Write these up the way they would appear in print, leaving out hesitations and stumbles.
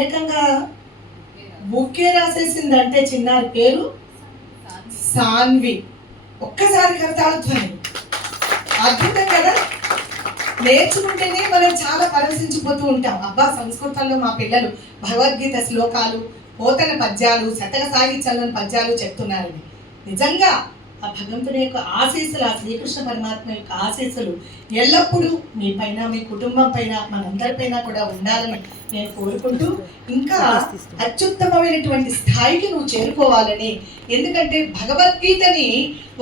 ఏకంగా బుక్కే రాసేసింది. అంటే చిన్నారి పేరు సాన్వి. ఒక్కసారి కరతాళధ్వని. అద్భుతం కదా. నేర్చుకుంటేనే మనం చాలా పరవశించిపోతూ ఉంటాం. అబ్బా, సంస్కృతంలో మా పిల్లలు భగవద్గీత శ్లోకాలు, పోతన పద్యాలు, శతక సాహిత్యంలోని పద్యాలు చెప్తున్నారని. నిజంగా ఆ భగవంతుని యొక్క ఆశీస్సులు, ఆ శ్రీకృష్ణ పరమాత్మ యొక్క ఆశీస్సులు ఎల్లప్పుడూ మీ పైన, మీ కుటుంబం పైన, మనందరిపైన కూడా ఉండాలని నేను కోరుకుంటూ, ఇంకా అత్యుత్తమమైనటువంటి స్థాయికి నువ్వు చేరుకోవాలని. ఎందుకంటే భగవద్గీతని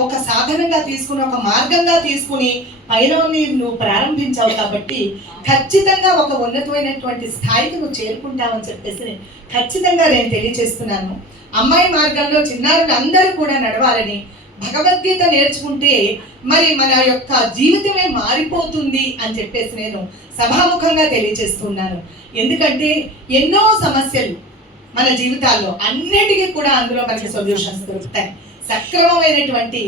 ఒక సాధనంగా తీసుకుని, ఒక మార్గంగా తీసుకుని పైన నువ్వు ప్రారంభించావు కాబట్టి ఖచ్చితంగా ఒక ఉన్నతమైనటువంటి స్థాయికి నువ్వు చేరుకుంటావని చెప్పేసి ఖచ్చితంగా నేను తెలియజేస్తున్నాను. అమ్మాయి మార్గంలో చిన్నారులు అందరూ కూడా నడవాలని, భగవద్గీత నేర్చుకుంటే మరి మన యొక్క జీవితమే మారిపోతుంది అని చెప్పేసి నేను సభాముఖంగా తెలియజేస్తున్నాను. ఎందుకంటే ఎన్నో సమస్యలు మన జీవితాల్లో, అన్నిటికీ కూడా అందులో మనకి సొల్యూషన్స్ దొరుకుతాయి. సక్రమమైనటువంటి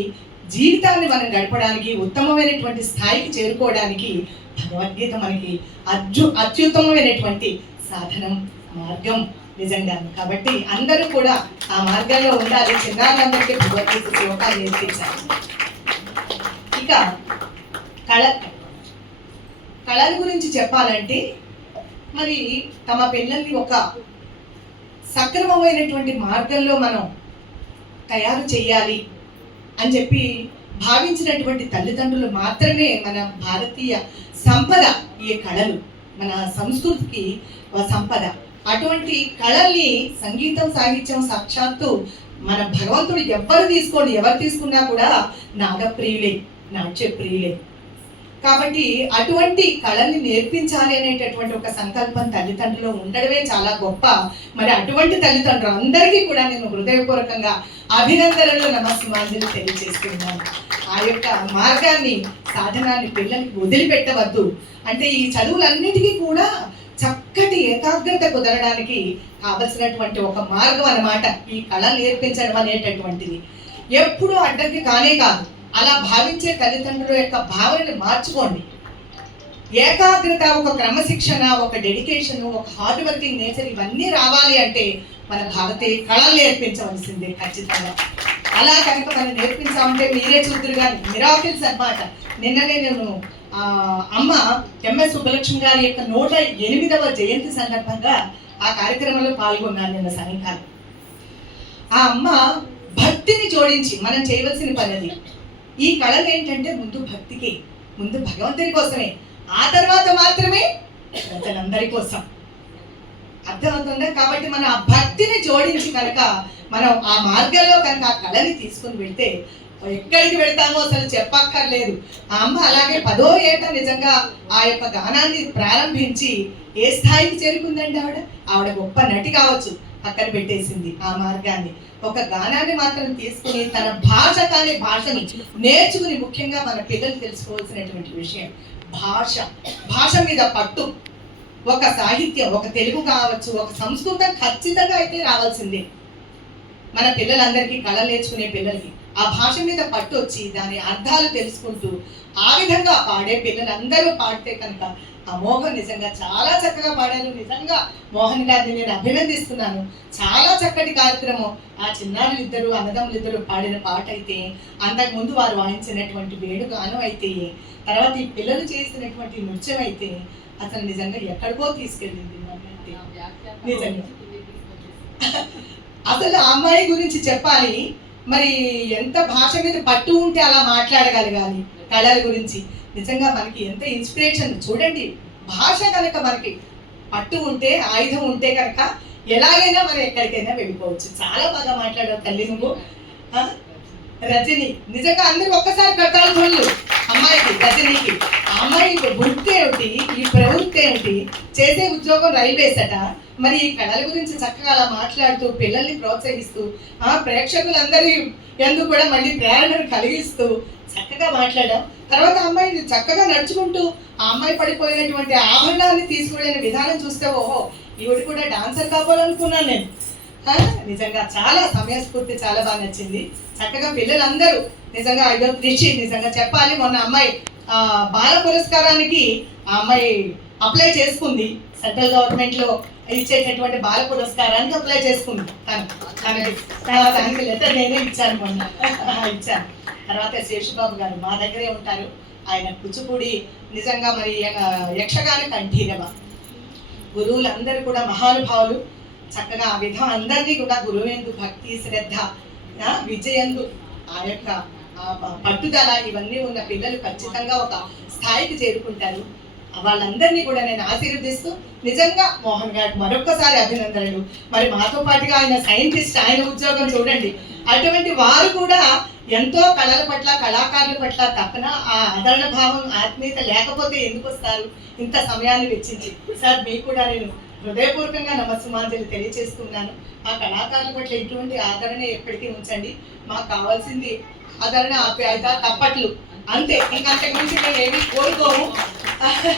జీవితాన్ని మనం గడపడానికి, ఉత్తమమైనటువంటి స్థాయికి చేరుకోవడానికి భగవద్గీత మనకి అత్యుత్తమమైనటువంటి సాధనం, మార్గం నిజంగా. కాబట్టి అందరూ కూడా ఆ మార్గంలో ఉండాలి. చిన్నారులందరికీ భగవద్గీత శ్లోకాలు నేర్పించాలి. ఇక కళల గురించి చెప్పాలంటే, మరి తమ పిల్లల్ని ఒక సక్రమమైనటువంటి మార్గంలో మనం తయారు చేయాలి అని చెప్పి భావించినటువంటి తల్లిదండ్రులు మాత్రమే మన భారతీయ సంపద. ఈ కళలు మన సంస్కృతికి సంపద. అటువంటి కళల్ని, సంగీతం, సాహిత్యం సాక్షాత్తు మన భగవంతుడు ఎవరు తీసుకున్నా కూడా నాగప్రియులే, నాట్యప్రియులే. కాబట్టి అటువంటి కళల్ని నేర్పించాలి అనేటటువంటి ఒక సంకల్పం తల్లిదండ్రులు ఉండడమే చాలా గొప్ప. మరి అటువంటి తల్లిదండ్రులు అందరికీ కూడా నేను హృదయపూర్వకంగా అభినందనలు, నమస్సుమాంజలి తెలియజేస్తున్నాను. ఆ యొక్క మార్గాన్ని, సాధనాన్ని పిల్లలకి వదిలిపెట్టవద్దు. అంటే ఈ చదువులన్నిటికీ కూడా చక్కటి ఏకాగ్రత కుదరడానికి కావలసినటువంటి ఒక మార్గం అన్నమాట ఈ కళ నేర్పించడం అనేటటువంటిది. ఎప్పుడూ అడ్డంకి కానే కాదు. అలా భావించే తల్లిదండ్రుల యొక్క భావనని మార్చుకోండి. ఏకాగ్రత, ఒక క్రమశిక్షణ, ఒక డెడికేషన్, ఒక హార్డ్ వర్కింగ్ నేచర్ ఇవన్నీ రావాలి అంటే మన భారతీయ కళలు నేర్పించవలసిందే ఖచ్చితంగా. అలా కనుక మనం నేర్పించామంటే మీరే చూద్దరు కానీ మిరాకిల్స్ అన్నమాట. నిన్ననే నేను అమ్మ ఎంఎస్ సుబ్బలక్ష్మి గారి యొక్క 108వ జయంతి సందర్భంగా ఆ కార్యక్రమంలో పాల్గొన్నాను నిన్న సాయంకాలం. ఆ అమ్మ భక్తిని జోడించి మనం చేయవలసిన పని. ఈ కళలు ఏంటంటే ముందు భక్తికి, ముందు భగవంతుని కోసమే, ఆ తర్వాత మాత్రమే ప్రజలందరి కోసం. అర్థమవుతుందా? కాబట్టి మనం ఆ భక్తిని జోడించి కనుక మనం ఆ మార్గంలో కనుక ఆ కళని తీసుకుని వెళ్తే ఎక్కడికి వెళ్తామో అసలు చెప్పక్కర్లేదు. ఆ అమ్మ అలాగే 10వ ఏట నిజంగా ఆ యొక్క గానాన్ని ప్రారంభించి ఏ స్థాయికి చేరుకుందండి ఆవిడ గొప్ప నటి కావచ్చు, పక్కన పెట్టేసింది ఆ మార్గాన్ని. ఒక గానాన్ని మాత్రం తీసుకుని తన భాషని నేర్చుకుని, ముఖ్యంగా మన పిల్లలు తెలుసుకోవాల్సినటువంటి విషయం భాష మీద పట్టు. ఒక సాహిత్యం, ఒక తెలుగు కావచ్చు, ఒక సంస్కృతం ఖచ్చితంగా అయితే రావాల్సిందే మన పిల్లలందరికీ. కళ నేర్చుకునే పిల్లలకి ఆ భాష మీద పట్టు వచ్చి దాని అర్థాలు తెలుసుకుంటూ ఆ విధంగా పాడే పిల్లలందరూ పాడితే కనుక అమోఘం. నిజంగా చాలా చక్కగా పాడారు. నిజంగా మోహన్ గారిని నేను అభినందిస్తున్నాను. చాలా చక్కటి కార్యక్రమం. ఆ చిన్నారులు ఇద్దరు, అన్నదమ్ములు ఇద్దరు పాడిన పాట అయితే, అంతకుముందు వారు వాయించినటువంటి వేడుగానం అయితే, తర్వాత ఈ పిల్లలు చేసినటువంటి నృత్యం అయితే అసలు నిజంగా ఎక్కడికో తీసుకెళ్ళింది. నిజంగా అసలు ఆ అమ్మాయి గురించి చెప్పాలి. మరి ఎంత భాష మీద పట్టు ఉంటే అలా మాట్లాడగలగాలి కళల గురించి. నిజంగా మనకి ఎంత ఇన్స్పిరేషన్ చూడండి. భాష కనుక మనకి పట్టు ఉంటే, ఆయుధం ఉంటే కనుక ఎలాగైనా మనం ఎక్కడికైనా వెళ్ళిపోవచ్చు. చాలా బాగా మాట్లాడావు తల్లి నువ్వు. రజని నిజంగా అందరూ ఒక్కసారి కట్టాలి అమ్మాయికి, రజనీకి. ఆ అమ్మాయి వృత్తి ఏమిటి, ఈ ప్రవృత్తి ఏమిటి, చేసే ఉద్యోగం రైల్వేస్ అట. మరి ఈ కళల గురించి చక్కగా అలా మాట్లాడుతూ పిల్లల్ని ప్రోత్సహిస్తూ ప్రేక్షకులందరి ఎందుకు కూడా మళ్ళీ ప్రేరణను కలిగిస్తూ చక్కగా మాట్లాడాం. తర్వాత అమ్మాయి చక్కగా నడుచుకుంటూ ఆ అమ్మాయి పడిపోయినటువంటి ఆభరణాన్ని తీసుకువెళ్ళిన విధానం చూస్తే ఓహో ఈవిడ కూడా డాన్సర్ కావాలనుకున్నాను నేను. నిజంగా చాలా సమయస్ఫూర్తి చాలా బాగా నచ్చింది. చక్కగా పిల్లలందరూ నిజంగా ఐదో కృషి నిజంగా చెప్పాలి. మొన్న అమ్మాయి బాల పురస్కారానికి ఆ అమ్మాయి అప్లై చేసుకుంది. సెంట్రల్ గవర్నమెంట్ లో ఇచ్చేటటువంటి బాల పురస్కారానికి అప్లై చేసుకుంది దానికి లెటర్ నేనే ఇచ్చాను మొన్న ఇచ్చాను. తర్వాత శేషుబాబు గారు మా దగ్గరే ఉంటారు, ఆయన కూచిపూడి నిజంగా మరి యక్షగాన కంఠీరవ. గురువులందరూ కూడా మహానుభావులు, చక్కగా ఆ విధం అందరినీ కూడా గురువేందు భక్తి శ్రద్ధ విజయందు ఆ యొక్క పట్టుదల ఇవన్నీ ఉన్న పిల్లలు ఖచ్చితంగా ఒక స్థాయికి చేరుకుంటారు. వాళ్ళందరినీ కూడా నేను ఆశీర్వదిస్తూ నిజంగా మోహన్ గారు మరొక్కసారి అభినందనలు. మరి మాతో పాటుగా ఆయన సైంటిస్ట్, ఆయన ఉద్యోగం చూడండి. అటువంటి వారు కూడా ఎంతో కళల పట్ల కళాకారుల పట్ల తప్పన ఆ ఆదరణ భావం ఆత్మీయత లేకపోతే ఎందుకు వస్తారు ఇంత సమయాన్ని వెచ్చించి. సార్ మీకు కూడా నేను హృదయపూర్వకంగా నమస్సుమాంజలి తెలియజేస్తున్నాను. ఆ కళాకారుల పట్ల ఇటువంటి ఆదరణ ఎప్పటికీ ఉంచండి. మాకు కావాల్సింది ఆదరణ, ఆప్యాయత, తప్పట్లు, అంతే. ఇంకా అంతకు మించి మేము ఏమీ కోరుకోము.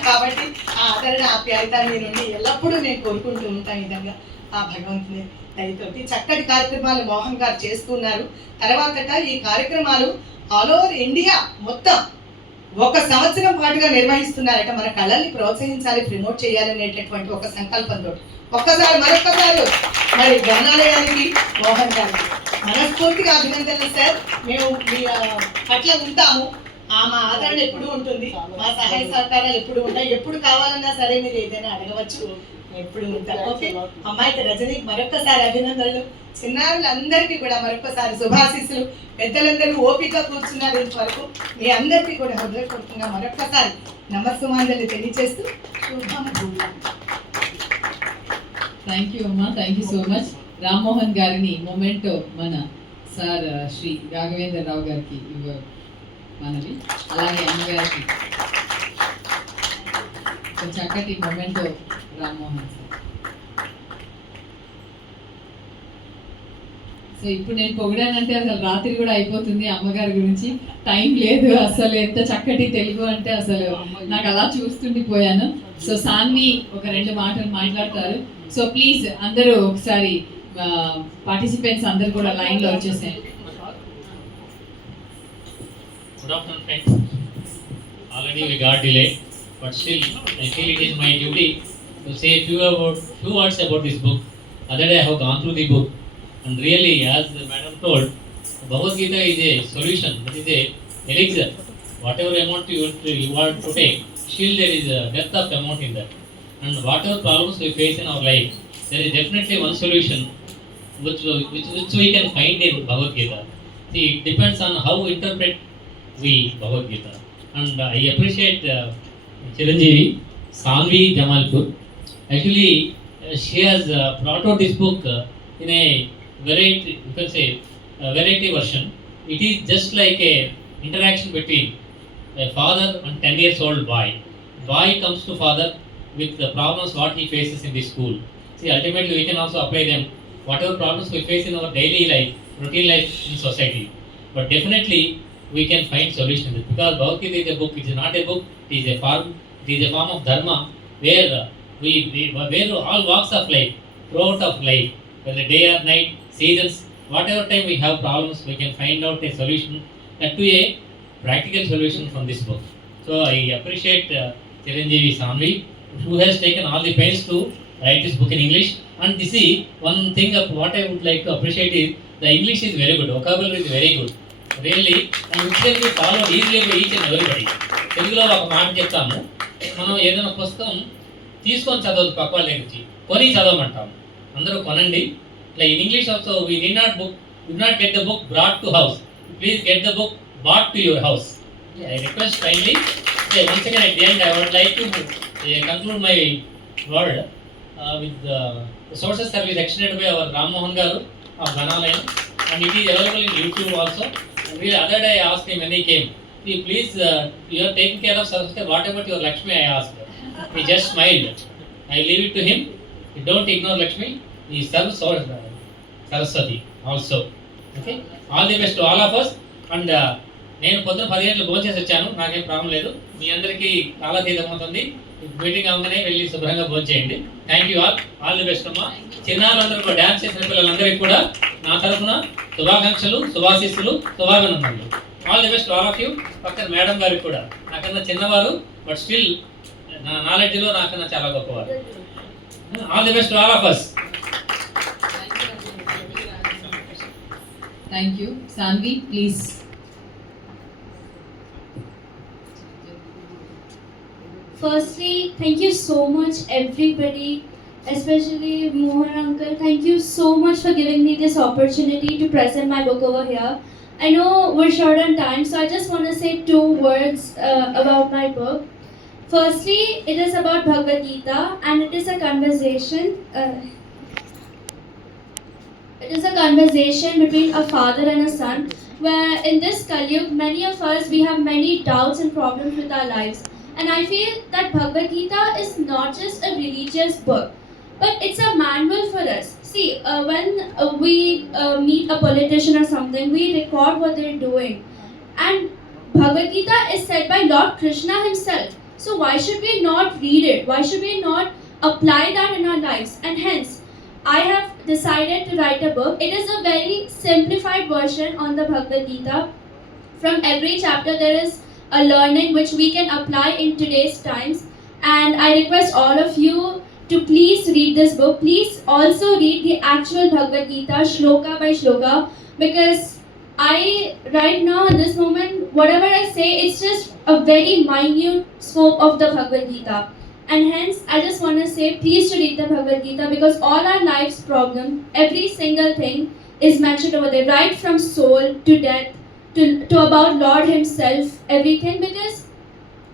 కాబట్టి ఆ ఆదరణ, ఆప్యాయత మీ నుండి ఎల్లప్పుడూ నేను కోరుకుంటూ ఉంటాను. ఈ విధంగా ఆ భగవంతుని దయతోటి చక్కటి కార్యక్రమాలు మోహన్ గారు చేస్తున్నారు. తర్వాత ఈ కార్యక్రమాలు ఆల్ ఓవర్ ఇండియా మొత్తం 1 సంవత్సరం పాటుగా నిర్వహిస్తున్నారట. మన కళల్ని ప్రోత్సహించాలి, ప్రమోట్ చేయాలనేటటువంటి ఒక సంకల్పంతో మరొక్కసారి మరి జ్ఞానాలయానికి మోహన్ గారు మనస్ఫూర్తిగా అభినందనలు సార్. మేము మీ పట్ల ఉంటాము, మా ఆదరణ ఎప్పుడు ఉంటుంది, మా సహాయ సహకారాలు ఎప్పుడు ఉంటాయి. ఎప్పుడు కావాలన్నా సరే మీరు ఏదైనా అడగవచ్చు, ఎప్పుడు ఉంటారు. ఓకే, అమ్మాయికి రజనీకి మరొక్కసారి అభినందనలు. చిన్నారులందరికీ కూడా మరొక్కసారి శుభాశీస్సులు. పెద్దలందరూ ఓపిక కూర్చున్నారు ఇంతవరకు. మీ అందరికీ కూడా హృదయపూర్వకంగా మరొక్కసారి నమస్సుమాంజలి తెలియజేస్తూ థ్యాంక్ యూ అమ్మా, thank you so much. Rammohan గారిని మొమెంటో మన సార్ శ్రీ రాఘవేంద్ర రావు గారికి మనవి, అలాగే అమ్మగారికి చక్కటి మొమెంటో రామ్మోహన్ సార్. సో ఇప్పుడు నేను పొగిడానంటే అసలు రాత్రి కూడా అయిపోతుంది అమ్మగారి గురించి, టైం లేదు అసలు. ఎంత చక్కటి తెలుగు అంటే అసలు నాకు అలా చూస్తుండిపోయాను. సో సాన్వి ఒక 2 మాటలు మాట్లాడతారు. సో ప్లీజ్ అందరూ ఒకసారి పార్టిసిపెంట్స్ అందరూ కూడా లైన్లో వచ్చేసారు. Good afternoon, friends. Already we got delayed, but still I feel it is my duty to say a few words about this book. Other day I have gone through the book, and really, as the madam told, Bhagavad Gita is a solution. That is a elixir. Whatever amount you want to take, still there is a depth of amount in that. And whatever problems we face in our life, there is definitely one solution which we can find in Bhagavad Gita. See, it depends on how we interpret Bhagavad Gita. And I appreciate Chiranjeevi, Sanvi Jamalpur. Actually, she has brought out this book in a variety, you can say, a variety version. It is just like a interaction between a father and 10 years old boy. Boy comes to father with the problems what he faces in the school. See, ultimately we can also apply them, whatever problems we face in our daily life, routine life in society. But definitely we can find solutions, because Bhagavad Gita is a book. It is not a book, it is a form of dharma, where where all walks of life, throughout of life, whether day or night, seasons, whatever time we have problems, we can find out a solution, that to a practical solution from this book. So I appreciate Chiranjeevi Sanvi, who has taken all the pains to write this book in English. And this is one thing of what I would like to appreciate is the English is very good, vocabulary is very good. Really, and which can be followed easily by each and everybody. తెలుగులో ఒక మాట చెప్తాము, మనం ఏదైనా పుస్తకం తీసుకొని చదవదు, పక్క వాళ్ళ నుంచి కొని చదవమంటాము. అందరూ కొనండి. Like in English also, we need not get the book brought to house. Please get the book brought to your house. I request kindly. Once again, at the end, I would like to conclude my word with the sources service extended by our Ram Mohan Garu of Ganalayam, and it is available in YouTube also. The other day I asked him when he came, please, you are taking care of Saraswati, what about your Lakshmi? I asked. He just smiled. I leave it to him. You don't ignore Lakshmi. He serves Saraswati also. Okay? All the best to all of us. And నేను పొద్దున 10 గంటలకు భోజనం చేసి వచ్చాను, నాకేం problem లేదు. మీ అందరికీ చాలా తీర్థమవుతుంది. మీటింగ్ అవగానే వెళ్ళి శుభ్రంగా భోజనం చేయండి. Thank you all the best అమ్మా. చిన్నారులందరూ కూడా డ్యాన్స్ చేసిన పిల్లలందరికీ కూడా నా తరఫున శుభాకాంక్షలు, శుభాశీస్సులు, శుభాభినందనలు. All the best all of you. పక్కన మేడం గారికి కూడా, నాకన్నా చిన్నవారు బట్ స్టిల్ నా నాలెడ్జ్లో నాకన్నా చాలా గొప్పవారు. All the best to all of us. Thank you. Saanvi please. Firstly, thank you so much, everybody, especially Mohan uncle. Thank you so much for giving me this opportunity to present my book over here. I know we're short on time, so I just want to say 2 words about my book. Firstly, it is about Bhagavad Gita, and it is a conversation. It is a conversation between a father and a son, where in this Kalyug, many of us, we have many doubts and problems with our lives. And I feel that Bhagavad Gita is not just a religious book, but it's a manual for us. See, when we meet a politician or something, we record what they're doing. And Bhagavad Gita is said by Lord Krishna himself. So why should we not read it? Why should we not apply that in our lives? And hence, I have decided to write a book. It is a very simplified version on the Bhagavad Gita. From every chapter, there is a learning which we can apply in today's times. And I request all of you to please read this book. Please also read the actual Bhagavad Gita, shloka by shloka, because right now, in this moment, whatever I say, it's just a very minute scope of the Bhagavad Gita. And hence, I just want to say, please to read the Bhagavad Gita, because all our life's problem, every single thing is mentioned over there, right from soul to death, to about Lord himself, everything. Because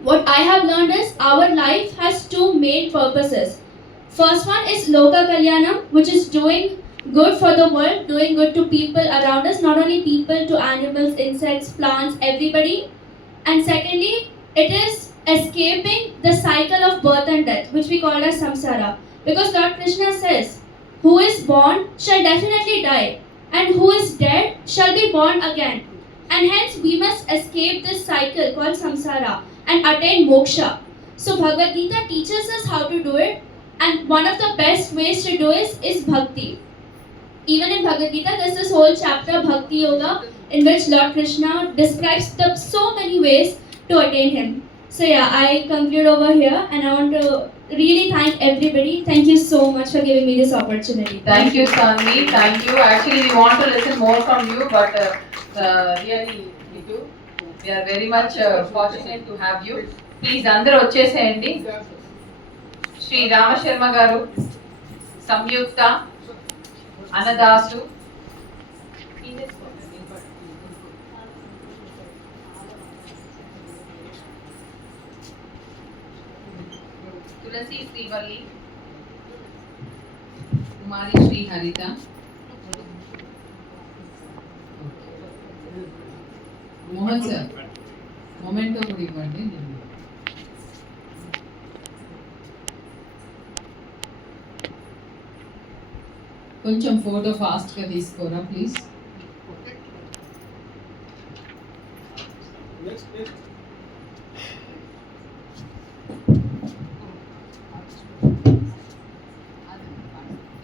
what I have learned is our life has 2 main purposes. First one is Loka Kalyanam, which is doing good for the world, doing good to people around us, not only people, to animals, insects, plants, everybody. And secondly, it is escaping the cycle of birth and death, which we call as samsara. Because Lord Krishna says, who is born shall definitely die, and who is dead shall be born again. And hence we must escape this cycle called samsara and attain moksha. So Bhagavad Gita teaches us how to do it, and one of the best ways to do it is bhakti. Even in Bhagavad Gita, there's this whole chapter, Bhakti Yoga, in which Lord Krishna describes so many ways to attain him. So yeah, I conclude over here, and I want to really thank everybody. Thank you so much for giving me this opportunity. Thank you, Sanvi. Thank you. Actually, we want to listen more from you, but really, we do. We are very much fortunate to have you. Please, అందరూ వచ్చేసేయండి. శ్రీ రామశర్మ గారు, సంయుక్త, అన్నదాసు, తులసి శ్రీవల్లి, కుమారి శ్రీ హరిత, Mohan sir memento కూడా ఇవ్వండి. కొంచెం photo ఫాస్ట్గా తీసుకోరా please.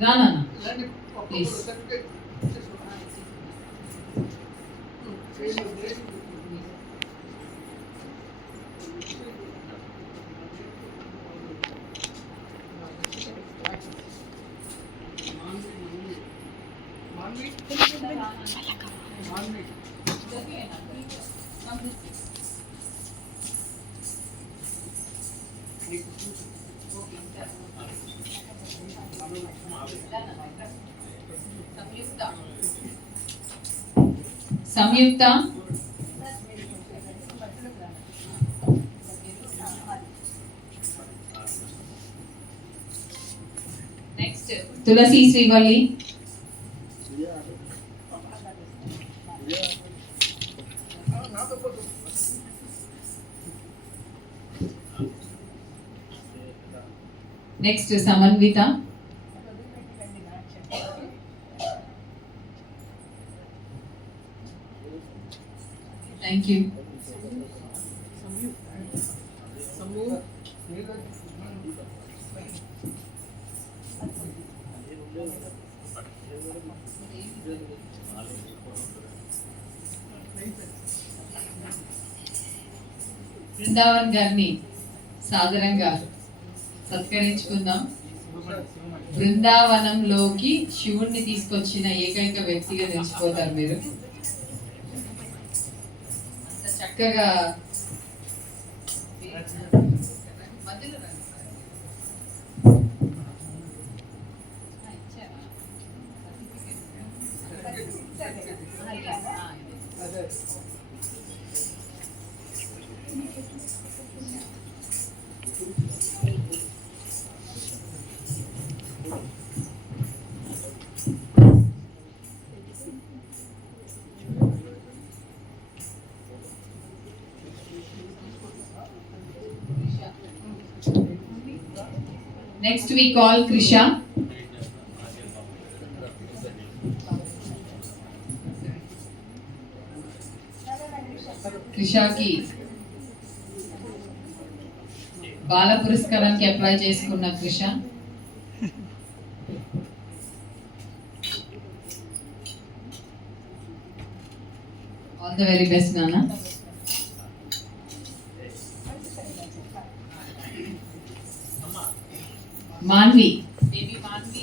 Rana please. Samyukta, next Tulasi Srivalli, next Samanvitha, thank you. Brindavan గారిని సాదరంగా సత్కరించుకుందాం. బృందావనంలోకి శివుణ్ణి తీసుకొచ్చిన ఏకైక వ్యక్తిగా నిలిచిపోతారు మీరు. అంత చక్కగా నెక్స్ట్ వి కాల్ క్రిషా. క్రిషాకి బాల పురస్కారానికి అప్లై చేసుకున్న Krisha all the very best నాన్న. మాన్వి, బేబీ మాన్వి.